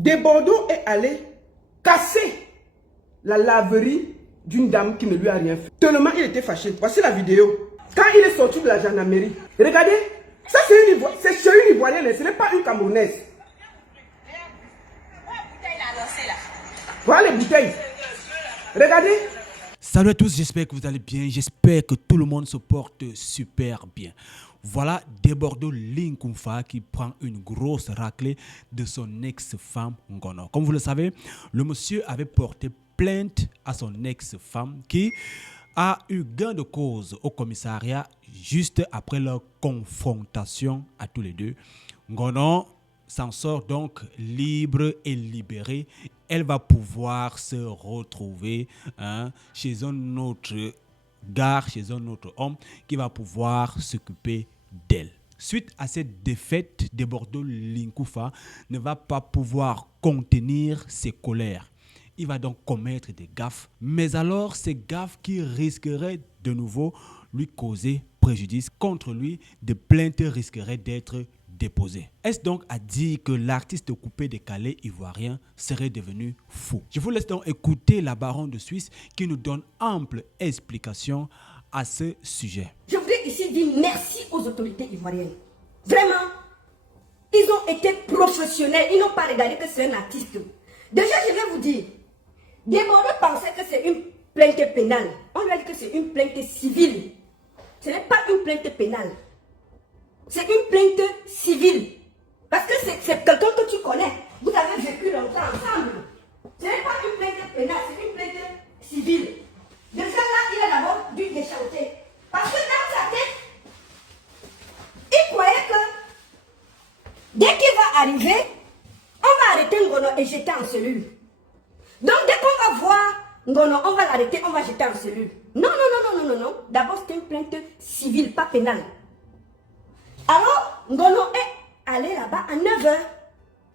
De Bordeaux est allé casser la laverie d'une dame qui ne lui a rien fait. Tellement il était fâché. Voici la vidéo. Quand il est sorti de la gendarmerie, regardez, ça c'est chez une Ivoirienne, ce n'est pas une Camerounaise. Voilà les bouteilles. Regardez. Salut à tous, j'espère que vous allez bien. J'espère que tout le monde se porte super bien. Voilà De Bordeaux Linkumfa qui prend une grosse raclée de son ex-femme Ngono. Comme vous le savez, le monsieur avait porté plainte à son ex-femme qui a eu gain de cause au commissariat juste après leur confrontation à tous les deux. Ngono s'en sort donc libre et libérée. Elle va pouvoir se retrouver chez un autre gars, chez un autre homme qui va pouvoir s'occuper d'elle. Suite à cette défaite, De Bordeaux Linkumfa ne va pas pouvoir contenir ses colères. Il va donc commettre des gaffes, mais alors ces gaffes qui risqueraient de nouveau lui causer préjudice. Contre lui, des plaintes risqueraient d'être déposées. Est-ce donc à dire que l'artiste coupé décalé ivoirien serait devenu fou? Je vous laisse donc écouter la baronne de Suisse qui nous donne ample explication à ce sujet. Je voudrais ici dire merci aux autorités ivoiriennes. Vraiment, ils ont été professionnels. Ils n'ont pas regardé que c'est un artiste. Déjà, je vais vous dire, De Bordeaux pensait que c'est une plainte pénale. On lui a dit que c'est une plainte civile. Ce n'est pas une plainte pénale. C'est une plainte civile. Parce que c'est quelqu'un que tu connais. Vous avez vécu longtemps ensemble. Ce n'est pas une plainte pénale, c'est une plainte civile. Déjà là, il a d'abord dû déchanter. Parce que dans sa tête, il croyait que dès qu'il va arriver, on va arrêter Ngono et jeter en cellule. Donc dès qu'on va voir Ngono, on va l'arrêter, on va jeter en cellule. Non, non, non, non, non, non, non. D'abord, c'était une plainte civile, pas pénale. Alors, Ngono est allée là-bas à 9h.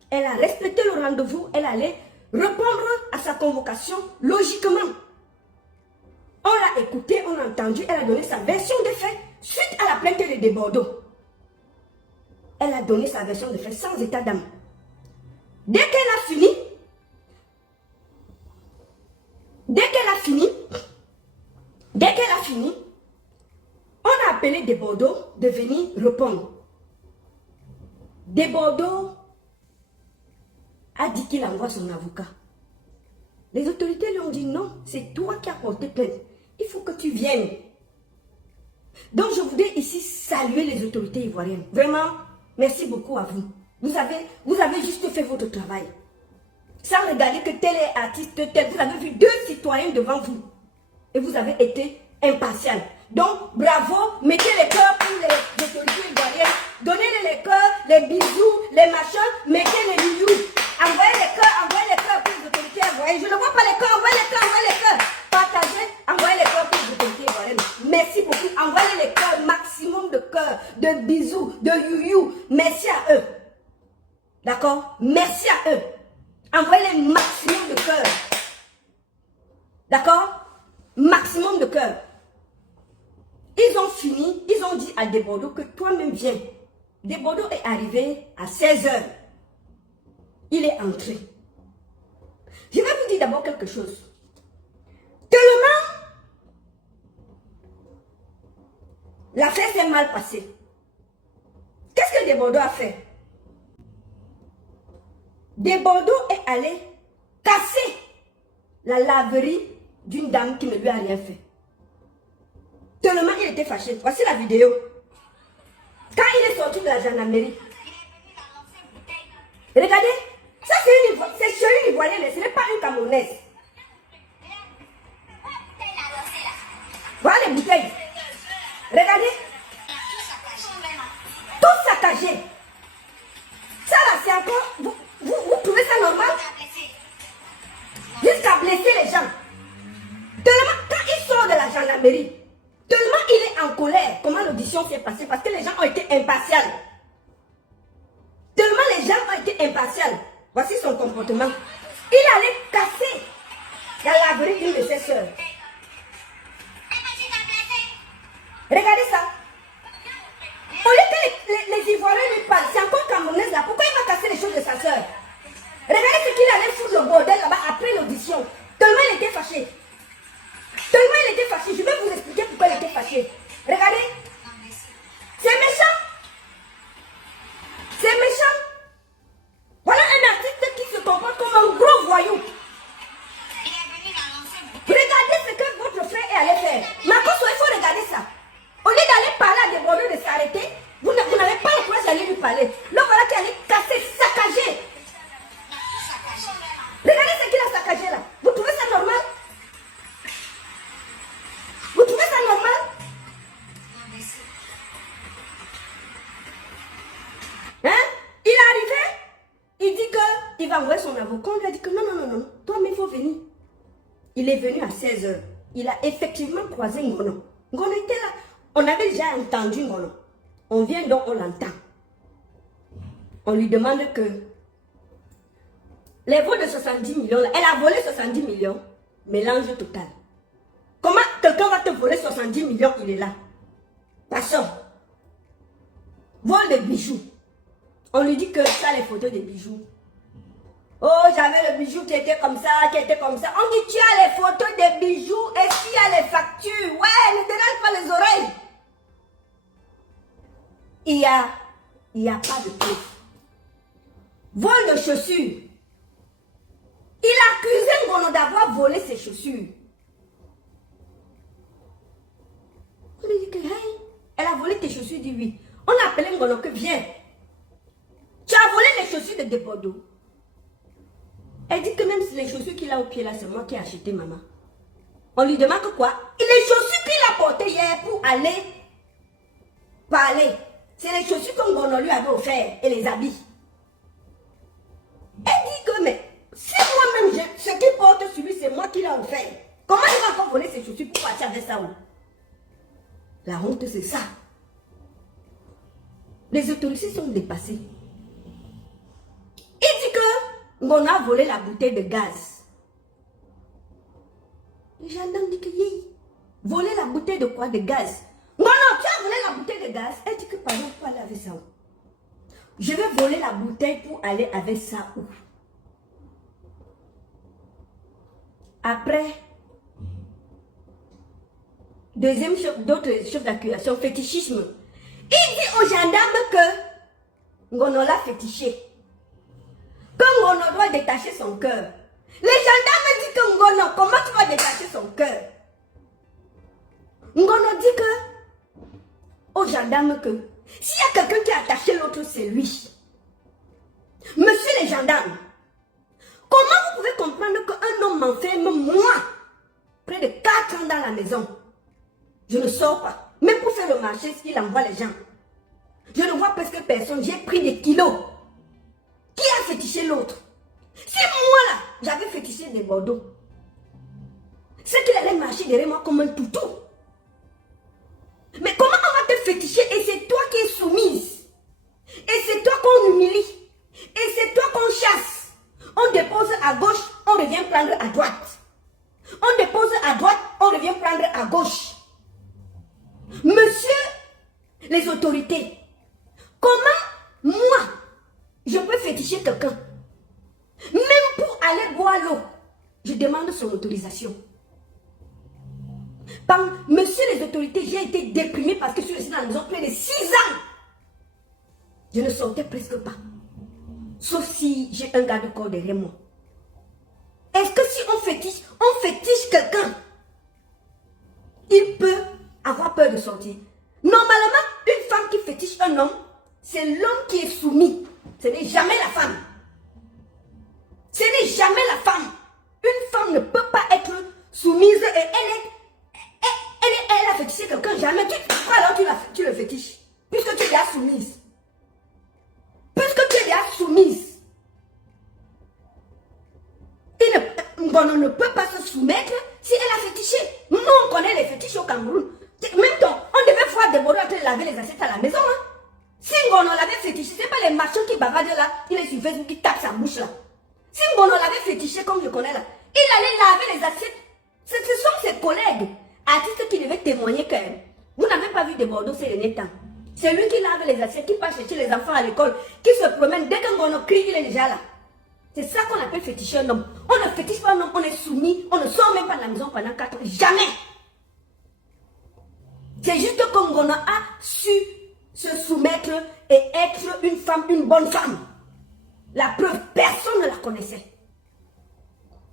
Elle a respecté le rendez-vous, elle allait répondre à sa convocation logiquement. On l'a écouté, on a entendu, elle a donné sa version des faits suite à la plainte de Bordeaux. Elle a donné sa version des faits sans état d'âme. Dès qu'elle a fini, on a appelé De Bordeaux de venir répondre. De Bordeaux a dit qu'il envoie son avocat. Les autorités lui ont dit non, c'est toi qui as porté plainte. Il faut que tu viennes. Donc je voudrais ici saluer les autorités ivoiriennes. Vraiment, merci beaucoup à vous. Vous avez juste fait votre travail. Sans regarder que tel est artiste, tel. Vous avez vu deux citoyens devant vous. Et vous avez été impartial. Donc, bravo, mettez les cœurs pour les autorités ivoiriennes. Donnez-les les cœurs, les bisous, les machins, mettez les youyou. Envoyez les cœurs pour les autorités ivoiriennes. Je ne vois pas les cœurs, envoyez les cœurs. Partagez, envoyez les cœurs pour les autorités ivoiriennes. Merci beaucoup. Envoyez les cœurs, maximum de cœurs, de bisous, de youyou. Merci à eux. D'accord? Merci à eux. Envoyez les maximum de cœurs. D'accord? Maximum de cœur. Ils ont fini, ils ont dit à De Bordeaux que toi-même viens. De Bordeaux est arrivé à 16h. Il est entré. Je vais vous dire d'abord quelque chose. Tellement l'affaire s'est mal passée. Qu'est-ce que De Bordeaux a fait? De Bordeaux est allé casser la laverie d'une dame qui ne lui a rien fait. Tellement il était fâché. Voici la vidéo. Quand il est sorti de la gendarmerie. Regardez. Ça c'est chez une Ivoirienne, ce n'est pas une Camerounaise. Voilà les bouteilles. Regardez. Tout saccagé. Ça là c'est encore... Vous trouvez ça normal? Jusqu'à blesser les gens. Tellement, quand il sort de la gendarmerie, tellement il est en colère, comment l'audition s'est passée, parce que les gens ont été impartials. Tellement les gens ont été impartials. Voici son comportement. Il allait casser la laverie d'une de ses soeurs. Regardez ça. Au lieu que les Ivoiriens lui parlent, c'est encore Camerounaise là. Pourquoi il va casser les choses de sa soeur? Regardez position. Tellement il était fâché. Tellement il était fâché. Je vais vous expliquer pourquoi il était fâché. Regardez. C'est méchant. C'est méchant. Voilà un artiste qui se comporte comme un gros voyou. Regardez ce que votre frère est allé faire. Makoso, il faut regarder ça. Au lieu d'aller parler à des bordels de s'arrêter, vous n'avez pas le courage d'aller lui parler. Là, voilà qui allait casser, saccager. Regardez ce qu'il a saccagé là. Vous trouvez ça normal? Vous trouvez ça normal? Hein? Il est arrivé. Il dit qu'il va envoyer son avocat. On lui a dit que non. Toi, mais il faut venir. Il est venu à 16h. Il a effectivement croisé Ngono. Ngono était là. On avait déjà entendu Ngono. On vient donc, on l'entend. On lui demande que les vols de 70 millions, là, elle a volé 70 millions. Mélange total. Comment quelqu'un va te voler 70 millions, il est là? Passons. Vol de bijoux. On lui dit que ça, les photos des bijoux. Oh, j'avais le bijou qui était comme ça, qui était comme ça. On dit, tu as les photos des bijoux et s'il y a les factures. Ouais, ne dérange pas les oreilles. Il y a pas de preuve. Vol de chaussures. Il a accusé Ngono d'avoir volé ses chaussures. On lui dit que, hey, elle a volé tes chaussures, il dit oui. On a appelé Ngono que viens. Tu as volé les chaussures de Debordo. Elle dit que même si les chaussures qu'il a au pied là, c'est moi qui ai acheté, maman. On lui demande que quoi? Et les chaussures qu'il a portées hier pour aller parler, c'est les chaussures que Ngono lui avait offert et les habits. Elle dit que, mais si moi-même, ce qu'il porte sur lui, c'est moi qui l'ai offert. Comment il va encore voler ses chaussures pour partir avec ça? La honte, c'est ça. Les autorités sont dépassées. Il dit que Ngono a volé la bouteille de gaz. Le gendarme dit que voler la bouteille de quoi? De gaz. Ngono, tu as volé la bouteille de gaz? Elle dit que pardon, pour aller avec ça où? Je vais voler la bouteille pour aller avec ça où? Après, deuxième chef, d'autres chefs d'accusation, fétichisme. Il dit aux gendarmes que Ngono l'a fétiché. Que Ngono doit détacher son cœur. Les gendarmes disent que Ngono, comment tu vas détacher son cœur? Ngono dit que aux gendarmes que s'il y a quelqu'un qui a attaché l'autre, c'est lui. Monsieur les gendarmes, comment vous pouvez comprendre qu'un homme m'enferme, moi, près de 4 ans dans la maison? Je ne sors pas. Même pour faire le marché, il envoie les gens. Je ne vois presque personne. J'ai pris des kilos. Qui a fétiché l'autre? Si moi là, j'avais fétiché des Bordeaux, c'est qu'il allait marcher derrière moi comme un toutou. Mais comment on va te féticher et c'est toi qui es soumise? Et c'est toi qu'on humilie? Et c'est toi qu'on chasse? On dépose à gauche, on revient prendre à droite. On dépose à droite, on revient prendre à gauche. Monsieur, les autorités, comment moi, je peux féticher quelqu'un? Même pour aller boire l'eau, je demande son autorisation. Monsieur les autorités, j'ai été déprimée parce que je suis restée dans la maison près de 6 ans. Je ne sortais presque pas. Sauf si j'ai un garde-corps derrière moi. Est-ce que si on fétiche quelqu'un, il peut avoir peur de sortir? Normalement, une femme qui fétiche un homme, c'est l'homme qui est soumis. Ce n'est jamais la femme. Ce n'est jamais la femme. Une femme ne peut pas être soumise et elle a fétiché quelqu'un. Jamais. Pourquoi alors tu le fétiches? Puisque tu es déjà soumise. Puisque tu es déjà soumise. On ne peut pas se soumettre si elle a fétiché. Nous, on connaît les fétiches au Cameroun. Même temps, on devait voir des bordeaux en train de laver les assiettes à la maison. Hein? Si Ngono l'avait fétiché, ce n'est pas les marchands qui bavardent là, il est sur Facebook qui tape sa bouche là. Si Ngono l'avait fétiché comme je connais là, il allait laver les assiettes. Ce sont ses collègues, artistes qui devaient témoigner que vous n'avez pas vu des bordeaux ces derniers temps. C'est lui qui lave les assiettes, qui passe chercher les enfants à l'école, qui se promène. Dès que Ngono crie, il est déjà là. C'est ça qu'on appelle féticher un homme. On ne fétiche pas un homme, on est soumis, on ne sort même pas de la maison pendant 4 ans. Jamais. C'est juste que Ngono a su se soumettre et être une femme, une bonne femme. La preuve, personne ne la connaissait.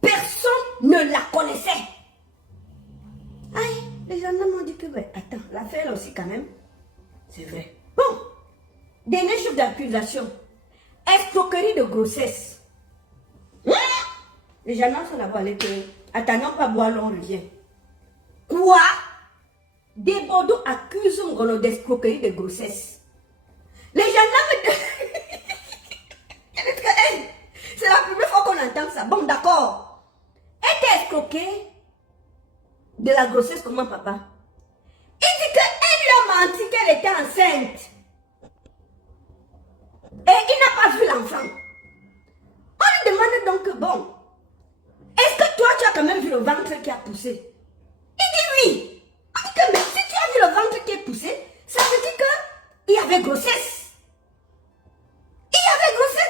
Personne ne la connaissait. Aïe, les gens m'ont dit que, ouais, attends, l'affaire là aussi quand même, c'est vrai. Bon, dernier chef d'accusation, escroquerie de grossesse. Les gens sont là-bas, attendons pas boire, on revient. Quoi? Desbordeaux accuse Ngono d'escroquerie de grossesse. Les gendarmes... C'est la première fois qu'on entend ça. Bon, d'accord. Elle était escroquée de la grossesse, comment papa? Il dit qu'elle lui a menti qu'elle était enceinte. Et il n'a pas vu l'enfant. On lui demande donc, bon, est-ce que toi tu as quand même vu le ventre qui a poussé? Il dit oui. On dit que mais si tu as vu le ventre qui est poussé, ça veut dire qu'il y avait grossesse. Il y avait grossesse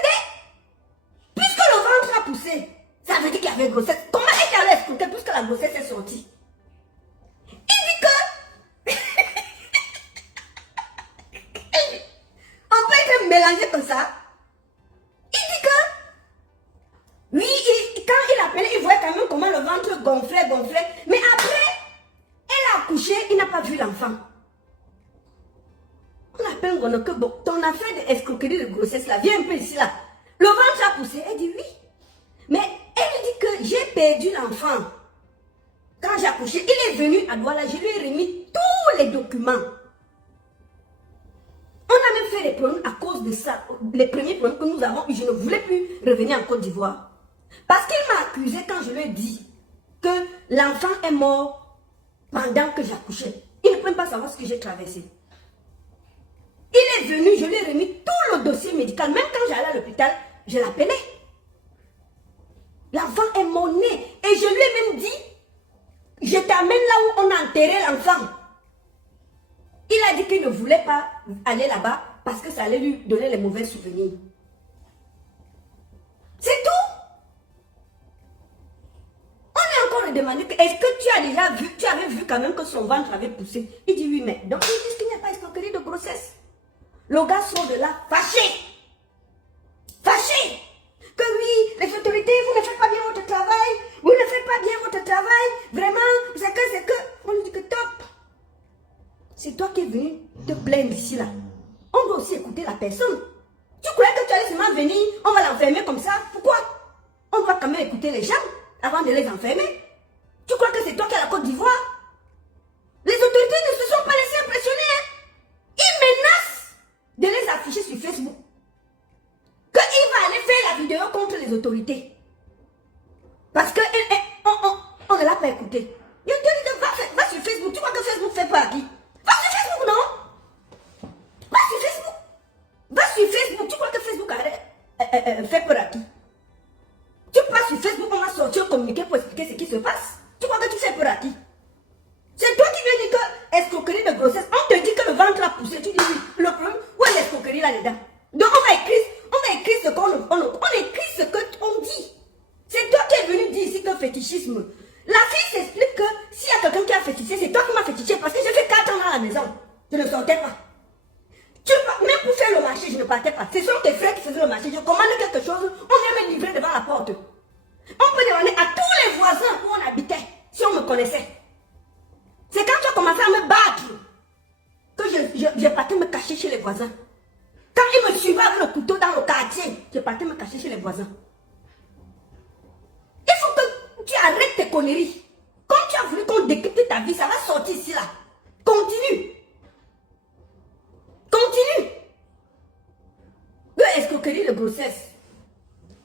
puisque le ventre a poussé, ça veut dire qu'il y avait grossesse. Comment est-ce qu'elle a escroqué puisque la grossesse est sortie? Il dit que on peut être mélangé comme ça. Il dit que oui, quand il appelait, il voyait quand même comment le ventre gonflait. Mais après, elle a accouché, il n'a pas vu l'enfant. On appelle Ngono que bon, ton affaire d'escroquerie de grossesse là, viens un peu ici là. Le ventre a poussé, elle dit oui. Mais elle dit que j'ai perdu l'enfant. Quand j'ai accouché, il est venu à Douala, je lui ai remis tous les documents. On a même fait des problèmes à cause de ça. Les premiers problèmes que nous avons eu, je ne voulais plus revenir en Côte d'Ivoire. Parce qu'il m'a accusé quand je lui ai dit que l'enfant est mort pendant que j'accouchais. Il ne peut pas savoir ce que j'ai traversé. Il est venu, je lui ai remis tout le dossier médical. Même quand j'allais à l'hôpital, je l'appelais. L'enfant est mon nez. Et je lui ai même dit, je t'amène là où on a enterré l'enfant. Il a dit qu'il ne voulait pas aller là-bas parce que ça allait lui donner les mauvais souvenirs. C'est tout. On est encore lui demandé, est-ce que tu as déjà vu, tu avais vu quand même que son ventre avait poussé? Il dit oui, mais donc ils disent qu'il n'y a pas escroquerie de grossesse. Le gars sort de là fâché. Fâché. Que oui, les autorités, vous ne faites pas bien votre travail. Vous ne faites pas bien votre travail. Vraiment, c'est que. On lui dit que top. C'est toi qui es venu te plaindre ici là. On doit aussi écouter la personne. Tu croyais que tu allais seulement venir, on va l'enfermer comme ça? Pourquoi? On doit quand même écouter les gens avant de les enfermer. Tu crois que c'est toi qui es à la Côte d'Ivoire? Les autorités ne se sont pas laissées impressionner. Hein? Ils menacent de les afficher sur Facebook. Qu'il va aller faire la vidéo contre les autorités. Parce que on ne l'a pas écouté. Il te dit va sur Facebook. Tu crois que Facebook fait pas à qui? Va sur Facebook, non? Va sur Facebook. Va sur Facebook. Tu crois que Facebook fait peur à qui? Tu passes sur Facebook, on va sortir un communiqué pour expliquer ce qui se passe. Tu crois que tu fais peur à qui? C'est toi qui viens dire que escroquerie de grossesse. On te dit que le ventre a poussé. Tu dis oui. Le problème, où est l'escroquerie là-dedans? Donc on va écrire ce qu'on écrit ce qu'on dit. C'est toi qui es venu dire ici que fétichisme. La fille s'explique que s'il y a quelqu'un qui a fétiché, c'est toi qui m'as fétiché parce que j'ai fait 4 ans dans la maison. Je ne sortais pas. Même pour faire le marché, je ne partais pas. Ce sont tes frères qui faisaient le marché. Je commande quelque chose, on vient me livrer devant la porte. On peut demander à tous les voisins où on habitait, si on me connaissait. C'est quand tu as commencé à me battre que je partais me cacher chez les voisins. Quand ils me suivaient avec le couteau dans le quartier, je partais me cacher chez les voisins. Il faut que tu arrêtes tes conneries. Comme tu as voulu qu'on décrypte ta vie, ça va sortir ici là. Continue. Continue. Le escroquerie de grossesse.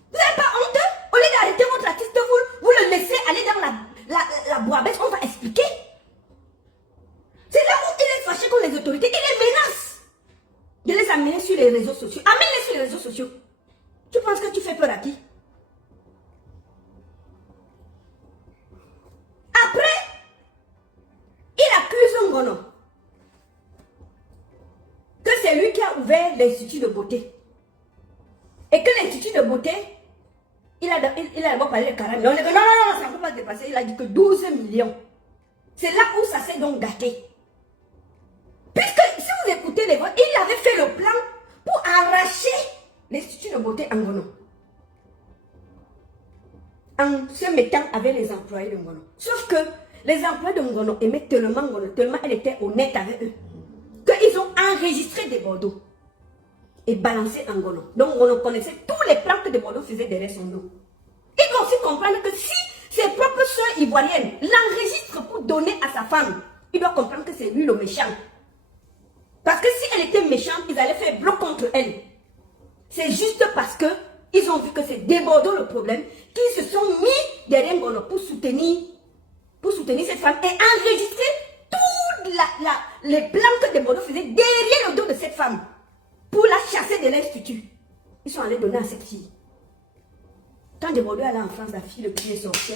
Vous n'avez pas honte? Au lieu d'arrêter votre artiste, vous le laissez aller dans la boîte, on va expliquer. C'est là où il est fâché contre les autorités. Il les menace de les amener sur les réseaux sociaux. Amène-les sur les réseaux sociaux. Tu penses que tu fais peur à qui? Après, il accuse Ngono que c'est lui qui a ouvert l'institut de beauté. Et que l'institut de beauté il a d'abord parlé de 40 millions. On a dit que non, ça ne peut pas dépasser. Il a dit que 12 millions. C'est là où ça s'est donc gâté. Puisque si vous écoutez les voix, il avait fait le plan pour arracher l'Institut de beauté Ngono. En se mettant avec les employés de Ngono. Sauf que les employés de Ngono aimaient tellement Ngono, tellement elle était honnête avec eux, qu'ils ont enregistré des Bordeaux et balancé Ngono. Donc Ngono connaissait tous les plans que des Bordeaux faisaient derrière son dos. Il doit aussi comprendre que si ses propres soeurs ivoiriennes l'enregistrent pour donner à sa femme, il doit comprendre que c'est lui le méchant. Parce que si elle était méchante, ils allaient faire bloc contre elle. C'est juste parce que ils ont vu que c'est des Bordeaux le problème, qu'ils se sont mis derrière Ngono pour soutenir cette femme et enregistrer tous les plans que des Bordeaux faisaient derrière le dos de cette femme pour la chasser de l'Institut. Ils sont allés donner à cette fille. Quand des Bordeaux allaient en France, la fille, le pied sortait,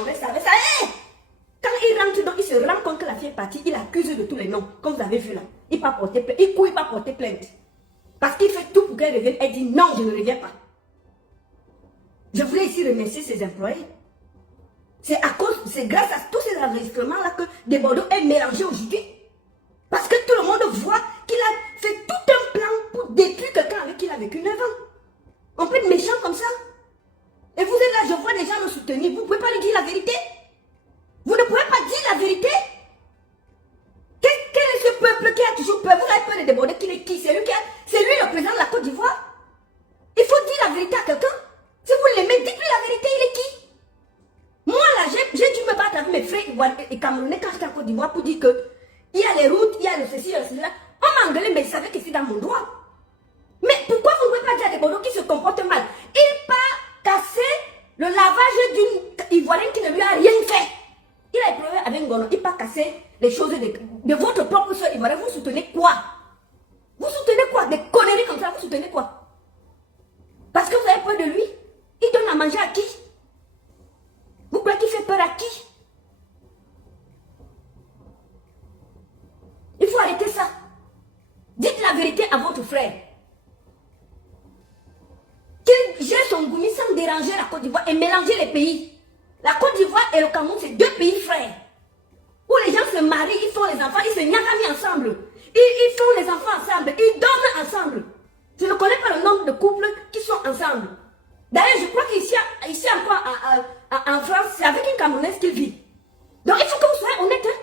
on reste avec ça. Quand il rentre dedans, il se rend compte que la fille est partie, il accuse de tous les noms, comme vous avez vu là. Il part porter plainte, il court, il part porter plainte. Parce qu'il fait tout pour qu'elle revienne. Elle dit non, je ne reviens pas. Je voulais ici remercier ses employés. C'est grâce à tous ces enregistrements-là que des Bordeaux est mélangé aujourd'hui. Parce que tout le monde voit qu'il a fait tout un plan pour détruire quelqu'un avec qui il a vécu 9 ans. On peut être méchant comme ça. Et vous êtes là, je vois des gens le soutenir. Vous ne pouvez pas lui dire la vérité. Vous ne pouvez pas dire la vérité. Quel est ce peuple qui a toujours peur? Vous avez peur de déborder qu'il est qui? C'est lui le président de la Côte d'Ivoire. Il faut dire la vérité à quelqu'un. Si vous l'aimez, dites-lui la vérité, il est qui? Moi là, j'ai dû me battre avec mes frères ivoiriens et camerounais quand j'étais en Côte d'Ivoire pour dire que il y a les routes, il y a le ceci, il y a le cela. On m'a engueulé, mais je savais que c'est dans mon droit. Mais pourquoi vous ne pouvez pas dire à des Bordeaux qui se comportent mal? Il part casser le lavage d'une Ivoirienne qui ne lui a rien fait. Il a éprouvé avec Ngono, il part casser les choses de votre propre soeur ivoirienne. Vous soutenez quoi? Vous soutenez quoi? Des conneries comme ça, vous soutenez quoi? Parce que vous avez peur de lui? Il donne à manger à qui? Vous croyez qu'il fait peur à qui? Il faut arrêter ça. Dites la vérité à votre frère. Qu'il gère son goumi sans déranger la Côte d'Ivoire et mélanger les pays. La Côte d'Ivoire et le Cameroun, c'est 2 pays frères. Où les gens se marient, ils font les enfants, ils se nyagament ensemble. Ils font les enfants ensemble, ils dorment ensemble. Je ne connais pas le nombre de couples qui sont ensemble. D'ailleurs, je crois qu'ici encore en France, c'est avec une Camerounaise qu'il vit. Donc il faut que vous soyez honnête. Hein?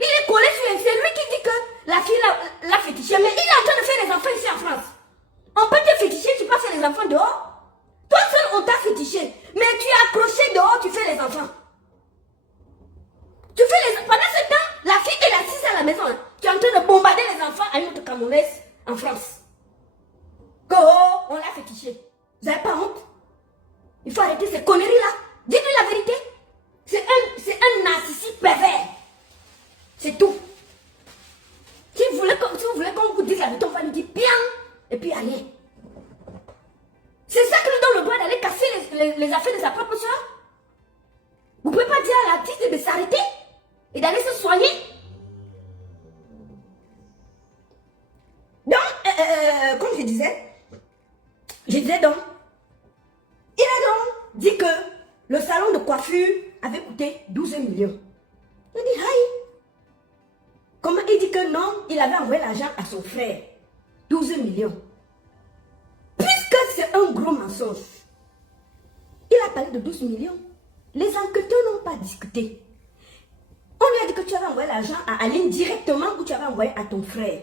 Il est collé sur les... C'est lui qui dit que la fille l'a fétiché. Mais il est en train de faire les enfants ici en France. On peut te féticher, tu peux faire les enfants dehors. Toi seul, on t'a fétiché. Mais tu es accroché dehors, tu fais les enfants. Tu fais les... Pendant ce temps, la fille est assise à la maison. Hein. Tu es en train de bombarder les enfants à une autre Camerounaise en France. Que oh, on l'a fétiché. Vous n'avez pas honte? Il faut arrêter ces conneries-là. Dites-lui la vérité. C'est un narcissique pervers. C'est tout. Si vous voulez qu'on vous dise la vérité, on va lui dire bien. Et puis allez. C'est ça qui nous donne le droit d'aller casser les affaires de sa propre soeur. Vous ne pouvez pas dire à l'artiste de s'arrêter et d'aller se soigner. Donc, comme je disais donc, il a donc dit que le salon de coiffure avait coûté 12 millions. Il dit, aïe. Comment il dit que non, il avait envoyé l'argent à son frère. 12 millions. Puisque c'est un gros mensonge. Il a parlé de 12 millions. Les enquêteurs n'ont pas discuté. On lui a dit que tu avais envoyé l'argent à Aline directement ou tu avais envoyé à ton frère.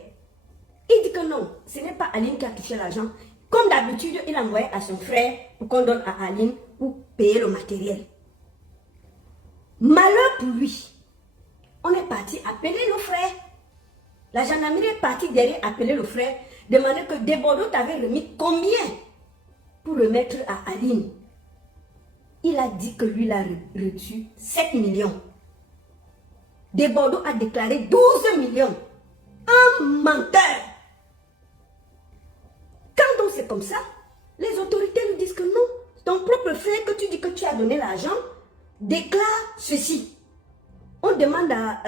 Il dit que non, ce n'est pas Aline qui a touché l'argent. Comme d'habitude, il a envoyé à son frère pour qu'on donne à Aline pour payer le matériel. Malheur pour lui. On est parti appeler le frère. La gendarmerie est partie derrière appeler le frère, demander que des Bordeaux t'avait remis combien pour remettre à Aline. Il a dit que lui, il a reçu 7 millions. Des Bordeaux a déclaré 12 millions. Un menteur. Quand donc c'est comme ça, les autorités nous disent que non, ton propre frère que tu dis que tu as donné l'argent, déclare ceci. On demande à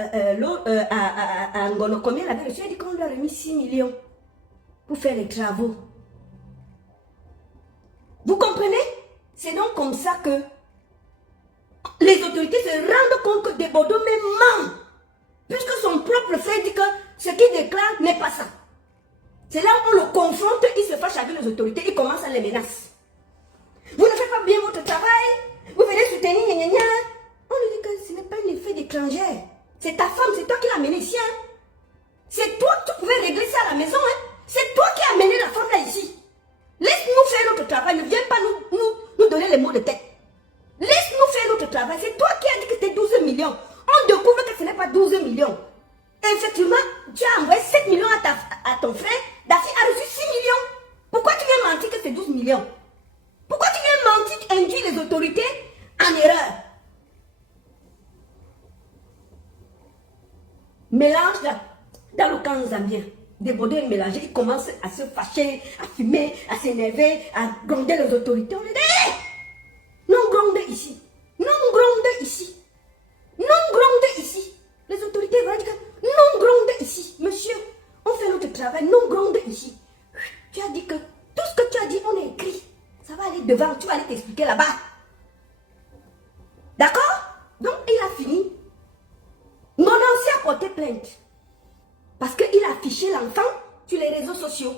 Ngono combien il avait reçu. Il dit qu'on lui a remis 6 millions pour faire les travaux. Vous comprenez? C'est donc comme ça que les autorités se rendent compte que Desbordeaux même ment. Puisque son propre frère dit que ce qu'il déclare n'est pas ça. C'est là où on le confronte, il se fâche avec les autorités, il commence à les menacer. Vous ne faites pas bien votre travail, vous venez soutenir, gna gna gna. On lui dit que ce n'est pas un effet d'étrangère. C'est ta femme, c'est toi qui l'as amené ici. Hein. C'est toi que tu pouvais régler ça à la maison. Hein. C'est toi qui as amené la femme là ici. Laisse-nous faire notre travail, ne viens pas nous donner les mots de tête. Laisse-nous faire notre travail. C'est toi qui as dit que c'était 12 millions. On découvre que ce n'est pas 12 millions. Effectivement, tu as envoyé 7 millions à ton frère. Daffy a reçu 6 millions. Pourquoi tu viens mentir que c'est 12 millions? Pourquoi tu viens mentir, tu induis les autorités en erreur? Mélange là, dans le camp zambien. Desbordeaux est mélangé, il commence à se fâcher, à fumer, à s'énerver, à gronder les autorités. On lui dit, hey, non gronder ici, non gronder ici, non gronder ici. Les autorités vont dire, non gronder ici. Monsieur, on fait notre travail, non gronder ici. Tu as dit que tout ce que tu as dit, on a écrit. Ça va aller devant, tu vas aller t'expliquer là-bas. D'accord? Donc, il a fini. Mon ancien a porté plainte. Parce qu'il a affiché l'enfant sur les réseaux sociaux.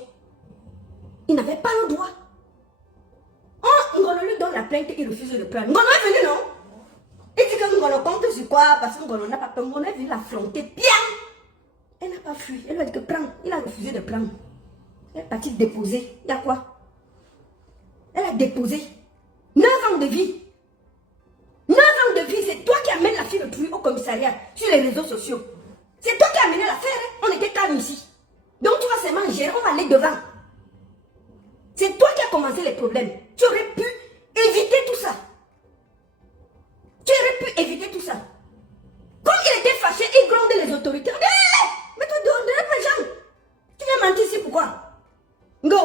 Il n'avait pas le droit. Oh, Ngono lui donne la plainte, il refuse de prendre. Ngono est venu, non? Il dit que Ngono compte sur quoi? Parce que Ngono n'a pas peur. Ngono est venu l'affronter bien. Elle n'a pas fui. Elle lui a dit que prends. Il a refusé de prendre. Elle est partie déposer. Il y a quoi? Elle a déposé 9 ans de vie. 9 ans de vie, c'est toi qui amènes la fille de Trouille au commissariat sur les réseaux sociaux. C'est toi qui as amené l'affaire, hein? On était calme ici. Donc tu vas seulement gérer, on va aller devant. C'est toi qui as commencé les problèmes. Tu aurais pu éviter tout ça. Tu aurais pu éviter tout ça. Comme il était fâché, il grondait les autorités. Hey, mais toi, donne pas Jean. Tu viens mentir ici, pourquoi? Ngo,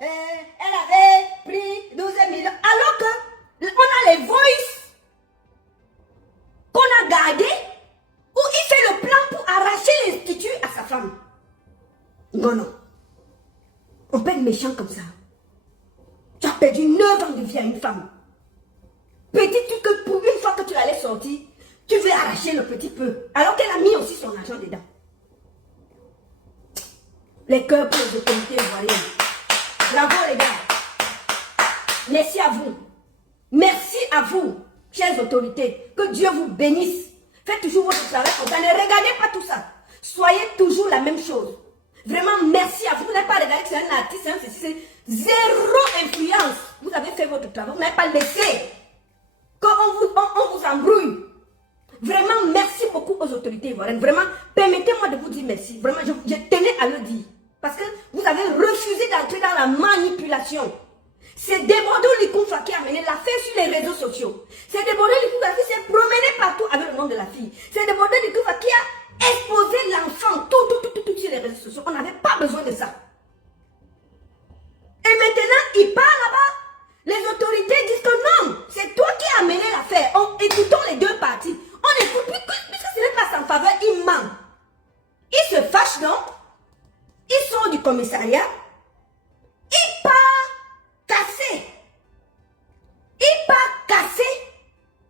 elle avait pris 12 millions. Alors que on a les voices qu'on a gardées où il fait le plan pour arracher l'institut à sa femme. Non, non. On peut être méchant comme ça. Tu as perdu 9 ans de vie à une femme. Petit truc que pour une fois que tu allais sortir, tu veux arracher le petit peu. Alors qu'elle a mis aussi son argent dedans. Les cœurs pour les autorités ivoiriennes. Bravo les gars. Merci à vous. Merci à vous, chères autorités. Que Dieu vous bénisse. Faites toujours votre travail comme ça. Ne regardez pas tout ça. Soyez toujours la même chose. Vraiment, merci à vous. Vous n'avez pas regardé que c'est un artiste. C'est zéro influence. Vous avez fait votre travail. Vous n'avez pas laissé qu'on vous embrouille. Vraiment, merci beaucoup aux autorités ivoiriennes. Vraiment, permettez-moi de vous dire merci. Vraiment, je tenais à le dire. Parce que vous avez refusé d'entrer dans la manipulation. C'est Desbordeaux Likoufa qui a mené l'affaire sur les réseaux sociaux. C'est Desbordeaux Likoufa qui s'est promené partout avec le nom de la fille. C'est Desbordeaux Likoufa qui a exposé l'enfant tout sur les réseaux sociaux. On n'avait pas besoin de ça. Et maintenant, il part là-bas. Les autorités disent que non, c'est toi qui as mené l'affaire. Écoutons les deux parties. On écoute, puisque ce n'est pas sans faveur, il ment. Il se fâche donc. Il sort du commissariat. Il part casser. Il part casser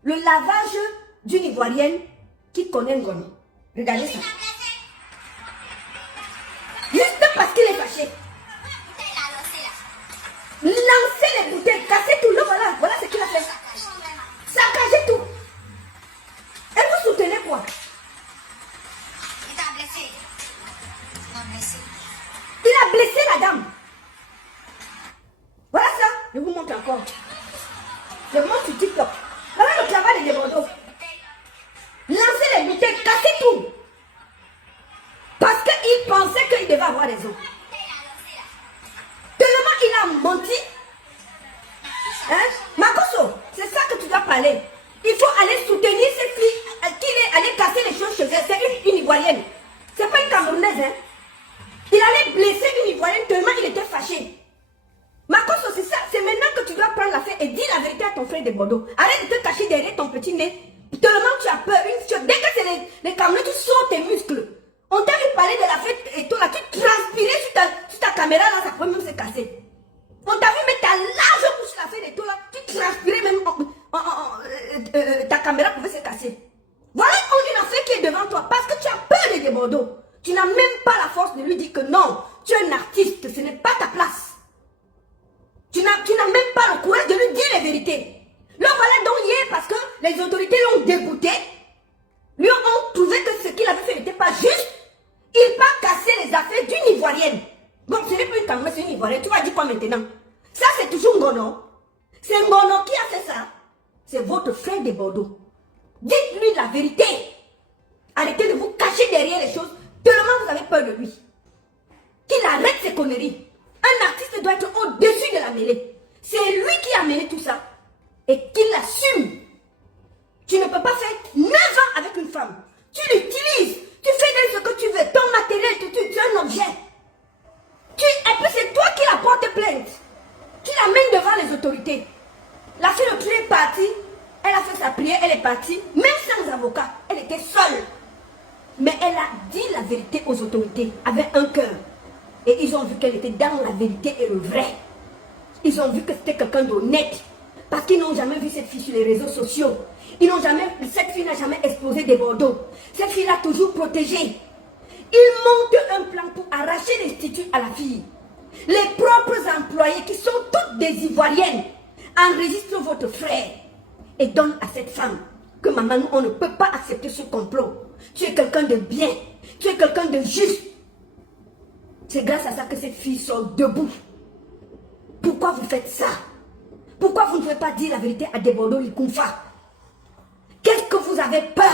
le lavage d'une Ivoirienne qui connaît Ngono. Regardez ça. Juste parce qu'il est fâché. Lancer les bouteilles, casser tout. Là, voilà ce qu'il a fait. Saccager tout. Et vous soutenez quoi? Il t'a blessé. Non, blessé. Il a blessé la dame. Voilà ça. Je vous montre encore. Je vous montre sur TikTok. Voilà le travail des Desbordeaux. Lancer les bouteilles, casser tout. Parce qu'il pensait qu'il devait avoir raison. Tellement il a menti. Hein? Makoso, c'est ça que tu dois parler. Il faut aller soutenir cette fille qui est allée casser les choses chez elle. C'est une Ivoirienne. C'est pas une Camerounaise. Hein? Il allait blesser une Ivoirienne tellement il était fâché. Makoso, c'est ça. C'est maintenant que tu dois prendre l'affaire et dire la vérité à ton frère Desbordeaux. Arrête de te cacher derrière ton petit nez. Tellement tu as peur. Dès que c'est les Camerounais, tu sors tes muscles. On t'a vu parler de la fête et toi là, tu transpirais sur ta caméra là, ça peut même se casser. On t'a vu mettre ta large bouche sur la feuille de tout là. Tu transpirais même. Ta caméra pouvait se casser. Voilà une affaire qui est devant toi parce que tu as peur de Desbordeaux. Tu n'as même pas la force de lui dire que non, tu es un artiste, ce n'est pas ta place. Tu n'as même pas le courage de lui dire les vérités. Le voilà donc hier parce que les autorités l'ont dégoûté. Lui ont trouvé que ce qu'il avait fait n'était pas juste. Il part casser les affaires d'une Ivoirienne. Bon, ce n'est plus une Cameroun, c'est une Ivoirienne. Tu vas dire quoi maintenant? Ça, c'est toujours Ngono. C'est Ngono qui a fait ça. C'est votre frère Desbordeaux. Dites-lui la vérité. Arrêtez de vous cacher derrière les choses. Tellement vous avez peur de lui. Qu'il arrête ses conneries. Un artiste doit être au-dessus de la mêlée. C'est lui qui a mené tout ça. Et qu'il l'assume. Tu ne peux pas faire 9 ans avec une femme. Tu l'utilises. Tu fais d'elle ce que tu veux. Ton matériel, tu es un objet. Et puis c'est toi qui la portes plainte. Qui l'amène devant les autorités. La fille de est partie. Elle a fait sa prière, elle est partie. Même sans avocat. Elle était seule. Mais elle a dit la vérité aux autorités. Avec un cœur. Et ils ont vu qu'elle était dans la vérité et le vrai. Ils ont vu que c'était quelqu'un d'honnête. Parce qu'ils n'ont jamais vu cette fille sur les réseaux sociaux. Cette fille n'a jamais exposé Desbordeaux. Cette fille l'a toujours protégée. Ils montent un plan pour arracher l'institut à la fille. Les propres employés, qui sont toutes des Ivoiriennes, enregistrent votre frère et donnent à cette femme que maman, on ne peut pas accepter ce complot. Tu es quelqu'un de bien. Tu es quelqu'un de juste. C'est grâce à ça que cette fille sort debout. Pourquoi vous faites ça? Pourquoi vous ne pouvez pas dire la vérité à Desbordeaux Likumfa? Qu'est-ce que vous avez peur?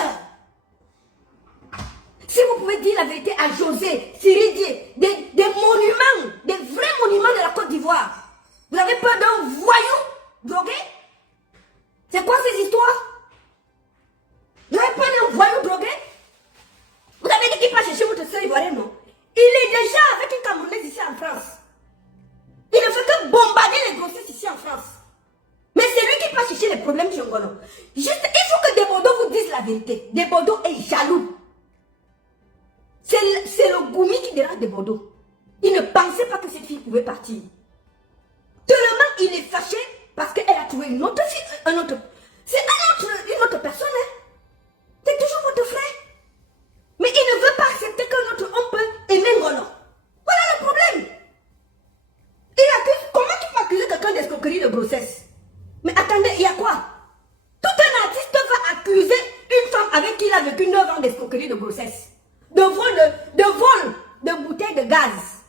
Si vous pouvez dire la vérité à José, Siridie, des monuments, des vrais monuments de la Côte d'Ivoire, vous avez peur d'un voyou drogué? C'est quoi ces histoires? Vous avez peur d'un voyou drogué? Vous avez dit qu'il va chercher votre soeur ivoirienne, non? Il est déjà avec une Camerounaise ici en France. Il ne fait que bombarder les grossesses ici en France. Mais c'est lui qui va chercher les problèmes chez Ngono. Juste, il faut que Desbordeaux vous dise la vérité. Desbordeaux est jaloux. C'est le Goumi qui dérange Desbordeaux. Il ne pensait pas que cette fille pouvait partir. Tellement il est fâché parce qu'elle a trouvé une autre fille, une autre personne. Hein. C'est toujours votre frère. Mais il ne veut pas accepter qu'un autre homme peut aimer Ngono. Voilà le problème. Comment tu peux accuser quelqu'un d'escroquerie de grossesse? Mais attendez, il y a quoi? Tout un artiste va accuser une femme avec qui il a vécu 9 ans d'escroquerie de grossesse. De vol de bouteilles de gaz.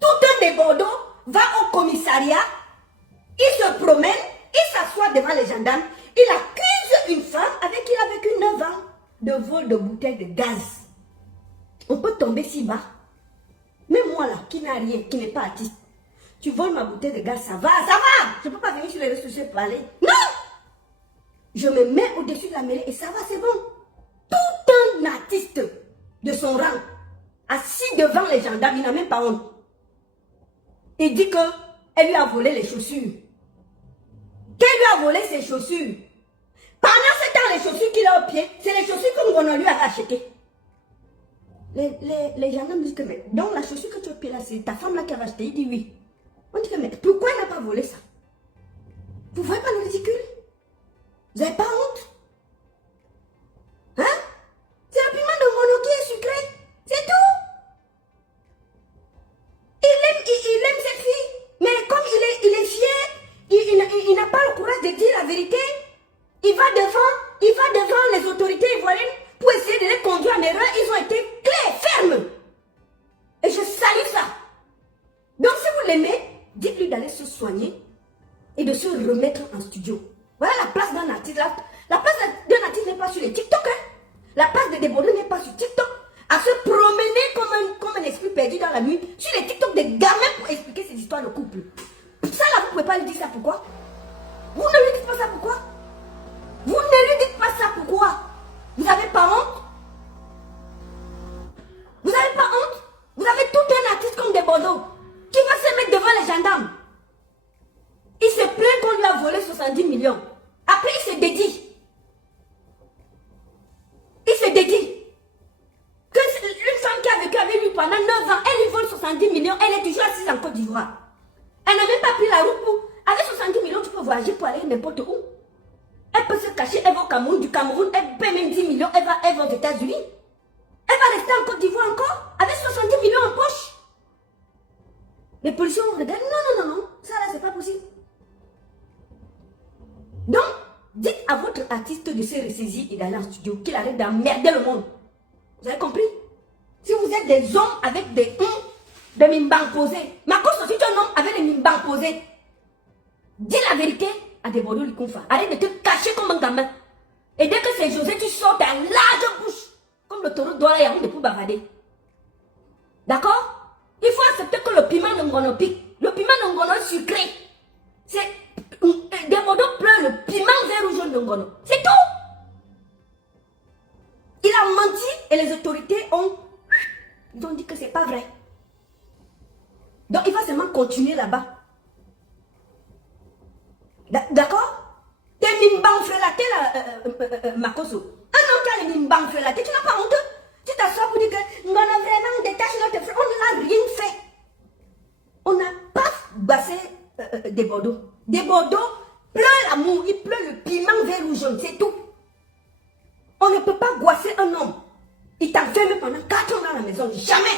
Tout un Desbordeaux va au commissariat, il se promène, il s'assoit devant les gendarmes, il accuse une femme avec qui il a vécu 9 ans de vol de bouteilles de gaz. On peut tomber si bas. Même moi là, qui n'a rien, qui n'est pas artiste, tu voles ma bouteille de gaz, ça va. Je ne peux pas venir sur les réseaux sociaux pour parler. Non! Je me mets au-dessus de la mêlée et ça va, c'est bon. Tout un artiste de son rang, assis devant les gendarmes, il n'a même pas honte. Il dit qu'elle lui a volé les chaussures. Qu'elle lui a volé ses chaussures. Pendant ce temps, les chaussures qu'il a au pied, c'est les chaussures que Ngono lui a achetées. Les gendarmes disent que, mais donc la chaussure que tu as au pied là, c'est ta femme là qui a acheté. Il dit oui. On dit que, mais pourquoi elle n'a pas volé ça? Vous voyez pas le ridicule? Vous n'avez pas honte? Hein? C'est le piment de Ngono qui est sucré. C'est tout. Il aime cette fille. Mais comme il est fier, il n'a pas le courage de dire la vérité. Il va devant les autorités ivoiriennes pour essayer de les conduire en erreur. Ils ont été clairs, fermes. Et je salue ça. Donc si vous l'aimez, dites-lui d'aller se soigner et de se remettre en studio. Voilà la place d'un artiste. La place d'un artiste n'est pas sur les TikTok. Hein. La place de Desbordeaux n'est pas sur TikTok. À se promener comme un esprit perdu dans la nuit sur les TikTok des gamins pour expliquer ces histoires de couple. Ça là, vous ne pouvez pas lui dire ça pourquoi? Vous ne lui dites pas ça pourquoi? Vous ne lui dites pas ça pourquoi? Vous n'avez pas honte? Vous n'avez pas honte? Vous avez tout un artiste comme Desbordeaux qui va se mettre devant les gendarmes. Il se plaint qu'on lui a volé 70 millions. Après, il se dédie. Que une femme qui a vécu avec lui pendant 9 ans, elle lui vole 70 millions, elle est toujours assise en Côte d'Ivoire. Elle Elle n'a même pas pris la route pour... Avec 70 millions, tu peux voyager pour aller n'importe où. Elle peut se cacher, elle va au Cameroun, du Cameroun, elle paie même 10 millions, elle va aux États-Unis. Elle va rester en Côte d'Ivoire encore, avec 70 millions en poche. Les policiers vont regarder, non, ça là, c'est pas possible. Donc, dites à votre artiste de se ressaisir et d'aller en studio, qu'il arrête d'emmerder le monde. Vous avez compris? Si vous êtes des hommes avec des mimbangs posés, Marco Sophie, tu es un homme avec des mimbangs posés. Dis la vérité à Debordo Likonfa. Arrête de te cacher comme un gamin. Et dès que c'est José, tu sors ta large bouche. Comme le taureau doit y avoir pour bavader. D'accord? Il faut accepter que le piment n'ongono pique. Le piment n'ongono sucré. C'est... Debordo pleure le piment vert ou jaune d'ongono. C'est tout. Il a menti et les autorités ont dit que c'est pas vrai. Donc il va seulement continuer là-bas. D'accord? T'es mimban frelaté là, Makoso. Un homme qui a les mimban frelaté, tu n'as pas honte? Tu t'assois pour dire que on a vraiment détaché notre frère. On n'a rien fait. On n'a pas bassé des Bordeaux. Des Bordeaux pleure l'amour, il pleure le piment vert ou jaune, c'est tout. On ne peut pas goisser un homme. Il t'enferme pendant 4 ans dans la maison. Jamais.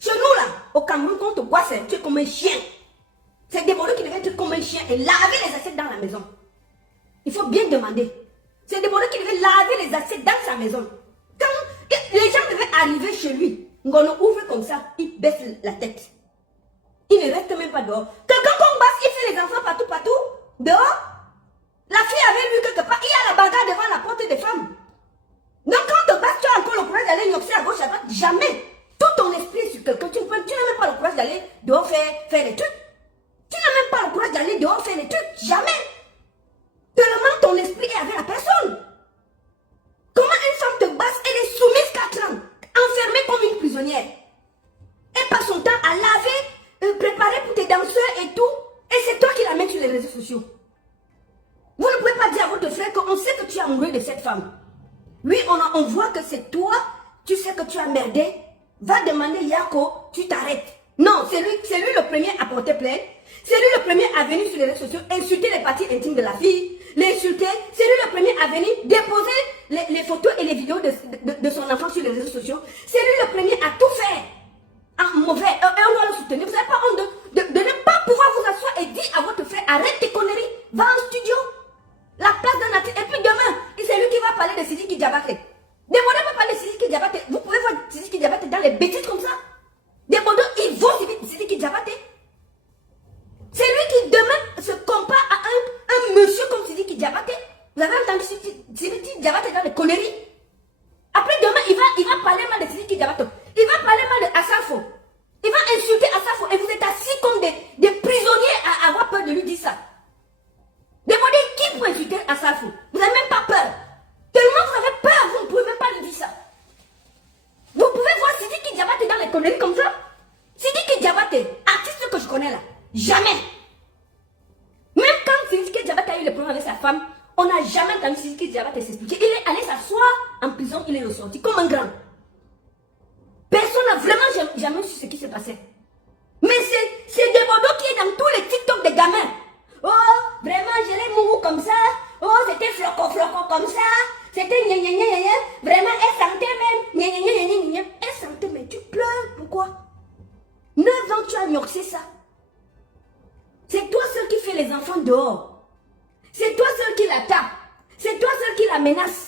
Chez nous là, au Cameroun, quand on te goisse, tu es comme un chien. C'est des Bordeaux qui devaient être comme un chien et laver les assiettes dans la maison. Il faut bien demander. C'est des Bordeaux qui devaient laver les assiettes dans sa maison. Quand les gens devaient arriver chez lui, Ngono ouvre comme ça, il baisse la tête. Il ne reste même pas dehors. Quelqu'un qu'on basse, il fait les enfants partout, dehors. La fille avait vu quelque part, il y a la bagarre devant la porte des femmes. Donc quand te basse, tu as encore le courage d'aller gnoxer à gauche, à droite. Jamais. Tout ton esprit est sur quelqu'un. Tu n'as même pas le courage d'aller dehors faire des trucs. Tu n'as même pas le courage d'aller dehors faire des trucs. Jamais. Tellement ton esprit est avec la personne. Comment une femme te basse, elle est soumise 4 ans, enfermée comme une prisonnière. Elle passe son temps à laver, préparer pour tes danseurs et tout. Et c'est toi qui la mets sur les réseaux sociaux. Vous ne pouvez pas dire à votre frère qu'on sait que tu es amoureux de cette femme. Oui, on voit que c'est toi, tu sais que tu as merdé. Va demander Yako, tu t'arrêtes. Non, c'est lui le premier à porter plainte. C'est lui le premier à venir sur les réseaux sociaux, insulter les parties intimes de la fille, l'insulter. C'est lui le premier à venir déposer les photos et les vidéos de son enfant sur les réseaux sociaux. C'est lui le premier à tout faire. En mauvais. Et on doit le soutenir. Vous n'avez pas honte de ne pas pouvoir vous asseoir et dire à votre frère, arrête tes conneries, va en studio. La place d'un artiste. Et puis demain, c'est lui qui va parler de Sidiki Diabaté. Demandez pas parler de Sidiki Diabaté. Vous pouvez voir Sidiki Diabaté dans les bêtises comme ça. Demandez, il vaut Sidiki Diabaté. C'est lui qui demain se compare à un monsieur comme Sidiki Diabaté. Vous avez entendu Sidiki Diabaté dans les conneries. Après demain, il va parler mal de Sidiki Diabaté. Il va parler mal de Asafo. Il va insulter Asafo. Et vous êtes assis comme des prisonniers à avoir peur de lui dire ça. Demandez qui peut insulter Asafo. Vous n'avez même pas peur. Tellement vous avez peur, vous ne pouvez même pas lui dire ça. Vous pouvez voir Sidiki Diabaté dans les conneries comme ça. Sidiki Diabaté, artiste que je connais là, jamais. Même quand Sidiki Diabaté a eu le problème avec sa femme, on n'a jamais entendu Sidiki Diabaté s'expliquer. Il est allé s'asseoir en prison, il est ressorti comme un grand. Personne n'a vraiment jamais su ce qui s'est passé. Mais c'est Debordo qui est dans tous les TikTok des gamins. Oh, vraiment, je l'ai mouru comme ça. Oh, c'était floco comme ça. C'était gna gna gna gna. Vraiment, elle sentait même. Gna gna gna gna gna. Elle sentait, mais tu pleures. Pourquoi? 9 ans, tu as gnoxé ça. C'est toi seul qui fait les enfants dehors. C'est toi seul qui la tape. C'est toi seul qui la menace.